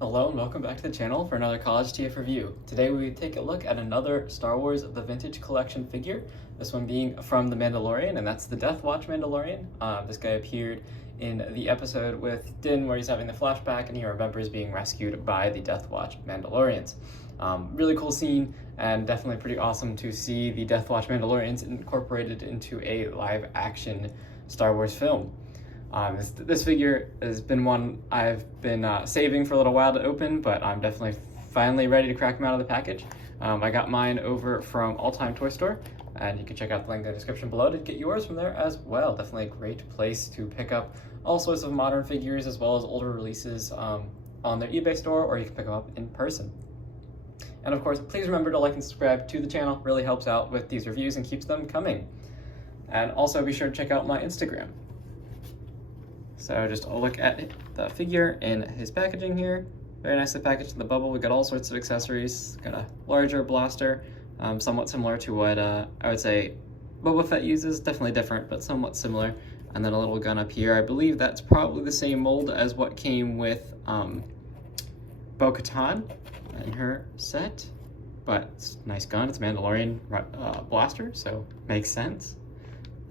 Hello and welcome back to the channel for another College TF review. Today we take a look at another Star Wars The Vintage Collection figure, this one being from the Mandalorian, and that's the Death Watch Mandalorian. This guy appeared in the episode with Din where he's having the flashback and he remembers being rescued by the Death Watch Mandalorians. Really cool scene, and definitely pretty awesome to see the Death Watch Mandalorians incorporated into a live action Star Wars film. This figure has been one I've been saving for a little while to open, but I'm definitely finally ready to crack them out of the package. I got mine over from All Time Toy Store, and you can check out the link in the description below to get yours from there as well. Definitely a great place to pick up all sorts of modern figures as well as older releases on their eBay store, or you can pick them up in person. And of course, please remember to like and subscribe to the channel. Really helps out with these reviews and keeps them coming. And also be sure to check out my Instagram. So just a look at the figure in his packaging here. Very nicely packaged in the bubble. We got all sorts of accessories. Got a larger blaster, somewhat similar to what I would say Boba Fett uses. Definitely different, but somewhat similar. And then a little gun up here. I believe that's probably the same mold as what came with Bo-Katan in her set. But it's a nice gun. It's a Mandalorian blaster, so makes sense.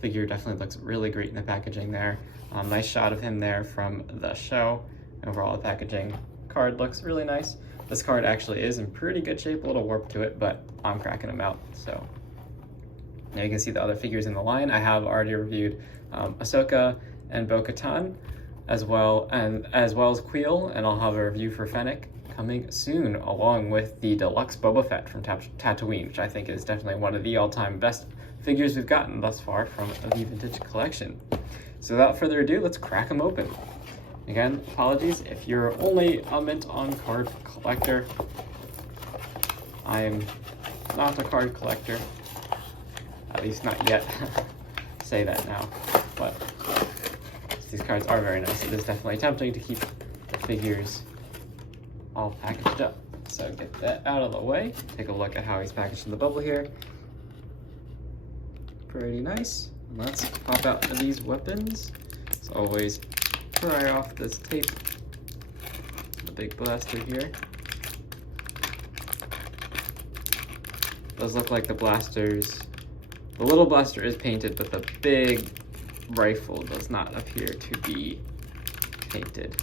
Figure definitely looks really great in the packaging there. Nice shot of him there from the show. Overall, the packaging card looks really nice. This card actually is in pretty good shape, a little warped to it, but I'm cracking them out. So now you can see the other figures in the line. I have already reviewed Ahsoka and Bo-Katan, as well as Queel, and I'll have a review for Fennec coming soon, along with the deluxe Boba Fett from Tatooine, which I think is definitely one of the all-time best figures we've gotten thus far from the Vintage Collection. So without further ado, let's crack them open. Again, apologies if you're only a mint on card collector. I am not a card collector, at least not yet. Say that now, but these cards are very nice. It is definitely tempting to keep the figures all packaged up. So get that out of the way. Take a look at how he's packaged in the bubble here. Pretty nice. Let's pop out these weapons. As always, pry off this tape. The big blaster here. Does look like the blasters. The little blaster is painted, but the big rifle does not appear to be painted.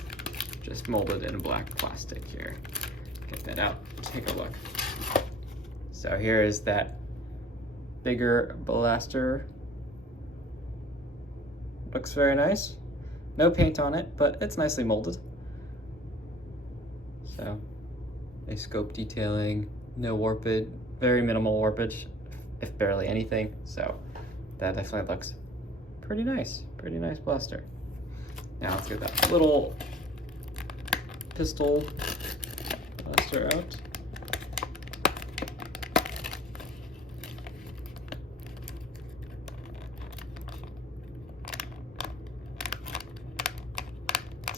Just molded in black plastic here. Get that out, take a look. So here is that bigger blaster. Looks very nice. No paint on it, but it's nicely molded. So, a scope detailing, no warpage, very minimal warpage, if barely anything. So, that definitely looks pretty nice. Pretty nice blaster. Now let's get that little pistol blaster out.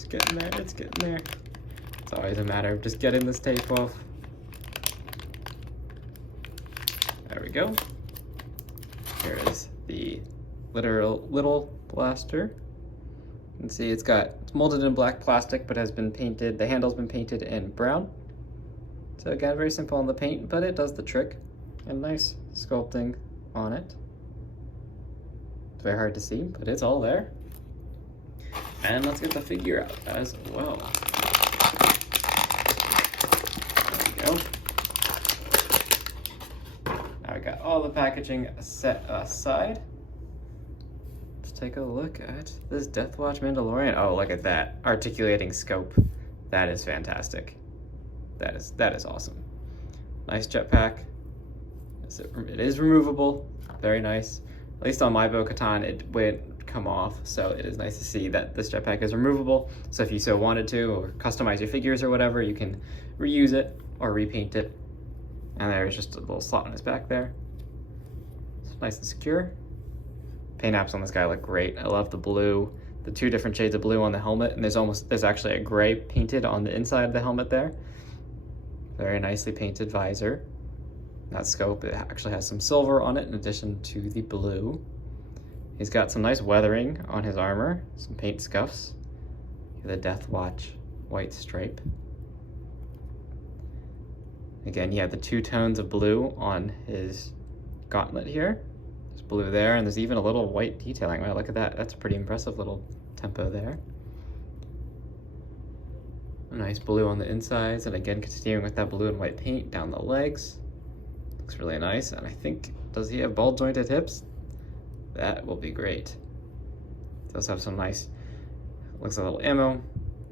Getting there, it's getting there. It's always a matter of just getting this tape off. There we go. Here is the literal little blaster. You can see it's molded in black plastic, but has been painted, the handle's been painted in brown. So again, very simple on the paint, but it does the trick. And nice sculpting on it. It's very hard to see, but it's all there. And let's get the figure out as well. There we go. Now we got all the packaging set aside. Let's take a look at this Death Watch Mandalorian. Oh, look at that articulating scope. That is fantastic. That is awesome. Nice jetpack. It is removable. Very nice. At least on my Bo-Katan, it wouldn't come off, so it is nice to see that this jetpack is removable. So if you so wanted to, or customize your figures or whatever, you can reuse it or repaint it. And there's just a little slot on his back there. It's nice and secure. Paint apps on this guy look great. I love the blue, the two different shades of blue on the helmet, and there's actually a gray painted on the inside of the helmet there. Very nicely painted visor. That scope, it actually has some silver on it in addition to the blue. He's got some nice weathering on his armor, some paint scuffs. The Death Watch white stripe. Again, you have the two tones of blue on his gauntlet here. There's blue there, and there's even a little white detailing. Wow, look at that. That's a pretty impressive little tempo there. A nice blue on the insides, and again, continuing with that blue and white paint down the legs. Looks really nice, and I think, does he have ball jointed hips? That will be great. Does have some nice, looks like a little ammo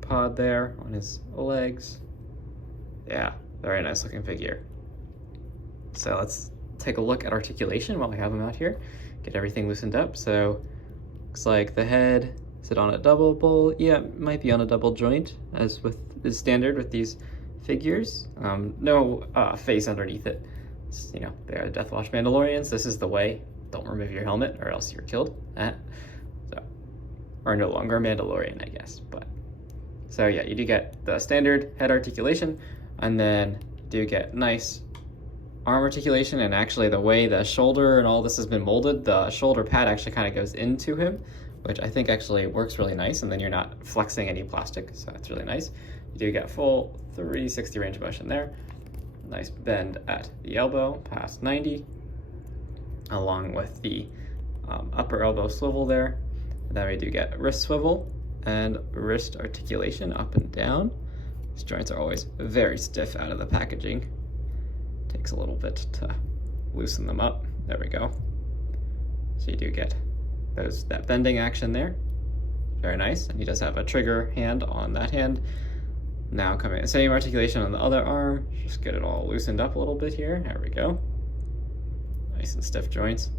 pod there on his legs. Yeah, very nice looking figure. So let's take a look at articulation while we have him out here. Get everything loosened up. So looks like the head, is it on a double bowl? Yeah, it might be on a double joint, as with is standard with these figures. No face underneath it. It's, you know, they are Death Watch Mandalorians. This is the way. Don't remove your helmet or else you're killed. So, or no longer Mandalorian, I guess. But so yeah, you do get the standard head articulation, and then do get nice arm articulation. And actually, the way the shoulder and all this has been molded, the shoulder pad actually kind of goes into him, which I think actually works really nice. And then you're not flexing any plastic, so that's really nice. You do get full 360 range of motion there. Nice bend at the elbow, past 90, along with the upper elbow swivel there. And then we do get wrist swivel and wrist articulation up and down. These joints are always very stiff out of the packaging. Takes a little bit to loosen them up. There we go. So you do get that bending action there. Very nice. And he does have a trigger hand on that hand. Now coming, same articulation on the other arm. Just get it all loosened up a little bit here. There we go. Nice and stiff joints.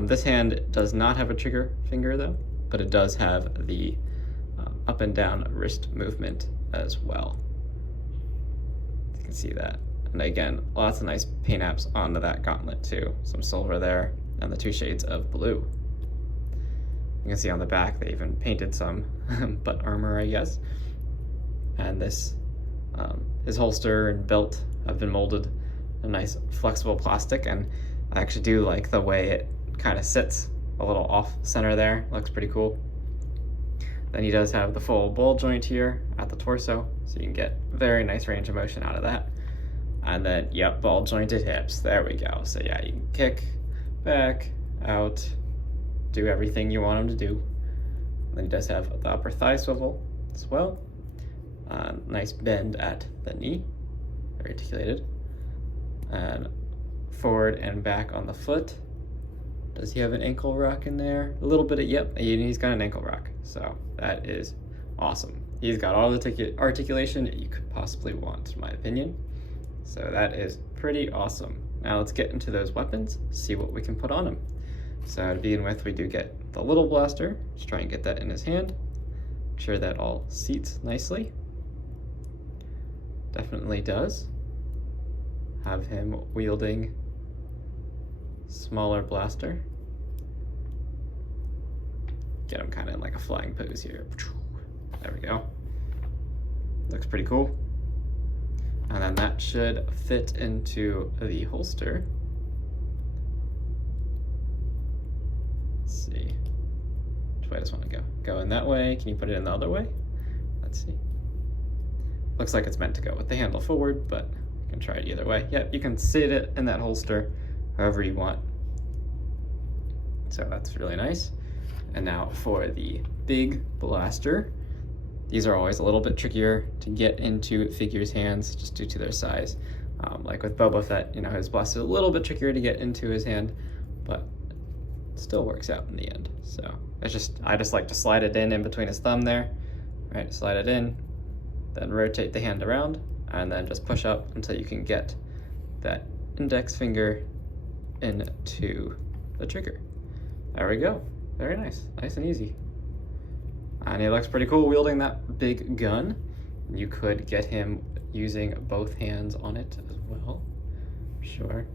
This hand does not have a trigger finger though, but it does have the up and down wrist movement as well. You can see that. And again, lots of nice paint apps onto that gauntlet too. Some silver there and the two shades of blue. You can see on the back they even painted some butt armor, I guess. And this, his holster and belt have been molded in nice flexible plastic, and I actually do like the way it kind of sits a little off center there. Looks pretty cool. Then he does have the full ball joint here at the torso, so you can get very nice range of motion out of that. And then, yep, ball jointed hips. There we go. So yeah, you can kick, back, out, do everything you want him to do. And then he does have the upper thigh swivel as well. Nice bend at the knee, very articulated. And forward and back on the foot. Does he have an ankle rock in there? A little bit of, yep, he's got an ankle rock. So that is awesome. He's got all the articulation you could possibly want, in my opinion. So that is pretty awesome. Now let's get into those weapons, see what we can put on him. So to begin with, we do get the little blaster. Just try and get that in his hand. Make sure that all seats nicely. Definitely does. Have him wielding smaller blaster. Get him kind of in like a flying pose here. There we go. Looks pretty cool. And then that should fit into the holster. Let's see. Which way does one to go? Go in that way. Can you put it in the other way? Let's see. Looks like it's meant to go with the handle forward, but you can try it either way. Yep, you can sit it in that holster however you want. So that's really nice. And now for the big blaster. These are always a little bit trickier to get into figures' hands just due to their size. Like with Boba Fett, you know, his blaster is a little bit trickier to get into his hand, but it still works out in the end. So it's just, I just like to slide it in between his thumb there, right? Slide it in, then rotate the hand around, and then just push up until you can get that index finger into the trigger. There we go. Very nice. Nice and easy. And he looks pretty cool wielding that big gun. You could get him using both hands on it as well. Sure.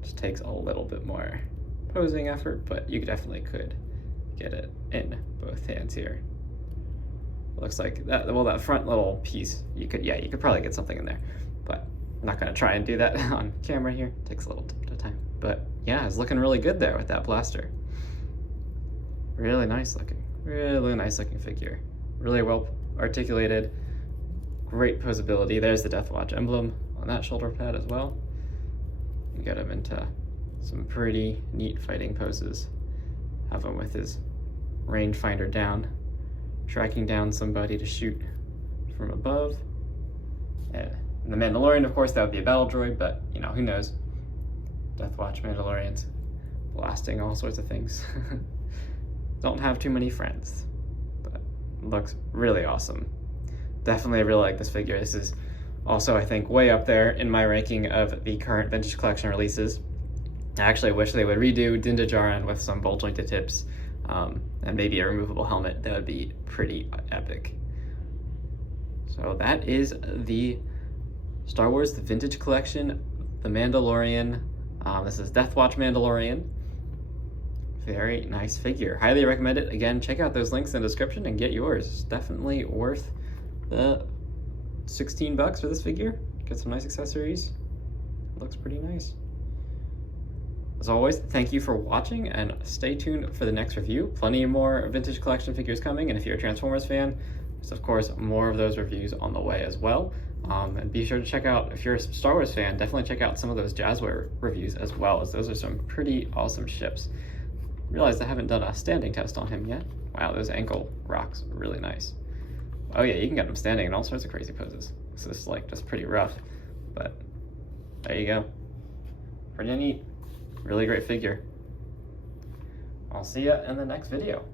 Just takes a little bit more posing effort, but you definitely could get it in both hands here. Looks like that, well, that front little piece, you could probably get something in there, but I'm not gonna try and do that on camera here. It takes a little bit of time, but yeah, it's looking really good there with that blaster. Really nice looking figure. Really well articulated, great posability. There's the Death Watch emblem on that shoulder pad as well. You get him into some pretty neat fighting poses. Have him with his rangefinder down, tracking down somebody to shoot from above. And in the Mandalorian, of course, that would be a battle droid, but you know, who knows? Deathwatch Mandalorians blasting all sorts of things. Don't have too many friends, but looks really awesome. Definitely really like this figure. This is also, I think, way up there in my ranking of the current Vintage Collection releases. I actually wish they would redo Din Djarin with some bolt jointed tips and maybe a removable helmet. That would be pretty epic. So that is the Star Wars The Vintage Collection, The Mandalorian. This is Deathwatch Mandalorian. Very nice figure. Highly recommend it. Again, check out those links in the description and get yours. Definitely worth the $16 for this figure. Get some nice accessories. Looks pretty nice. As always, thank you for watching and stay tuned for the next review. Plenty more Vintage Collection figures coming, and if you're a Transformers fan, there's of course more of those reviews on the way as well. And be sure to check out, if you're a Star Wars fan, definitely check out some of those Jazzware reviews as well, as those are some pretty awesome ships. Realized I haven't done a standing test on him yet. Wow, those ankle rocks are really nice. Oh yeah, you can get him standing in all sorts of crazy poses. So this is like just pretty rough, but there you go. Pretty neat. Really great figure. I'll see ya in the next video.